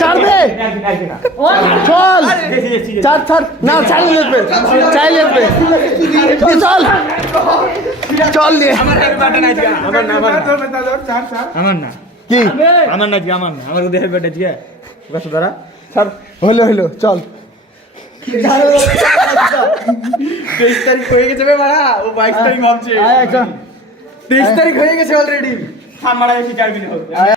চার দে চল চার চার না চাইলে লিখবে চল চল দিয়ে আমার না কি আমার না আমার দেহের বেটা ঠিক আছে বস দাঁড়া স্যার হলো চল 23 তারিখ হয়ে গেছে বে মারা ও 22 তারিখ ভাবছে 23 তারিখ হয়ে গেছে অলরেডি থাম মারা এসে 4 মিনিট